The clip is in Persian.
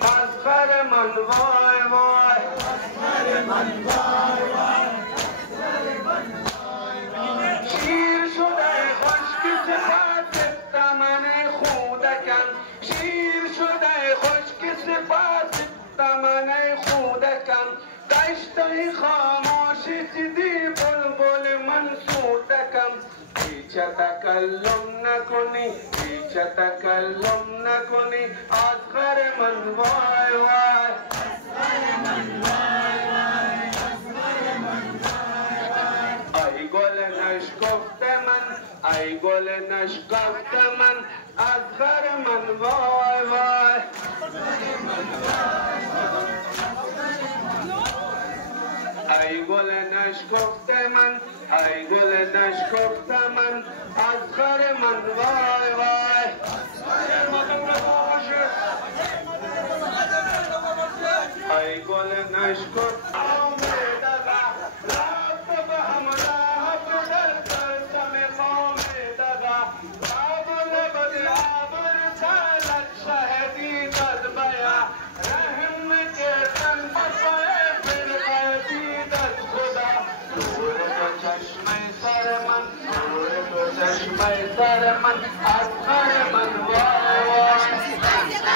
مسخر من وای وای شیر شده خشک صفات تمن خودکم شیر شده خشک صفات تمن خودکم دشتای خاموشی چیدی بلبل من سودکم هیچ تکلم نکنی هیچ تکلم نکنی اصغر من وای وای ای گل نشکفته من ای گل نشکفته من اصغر من وای وای ای گل نشکفته من ای گل نشکفته من اصغر من وای وای ای گل نشکفته سر من اصغر من وای وای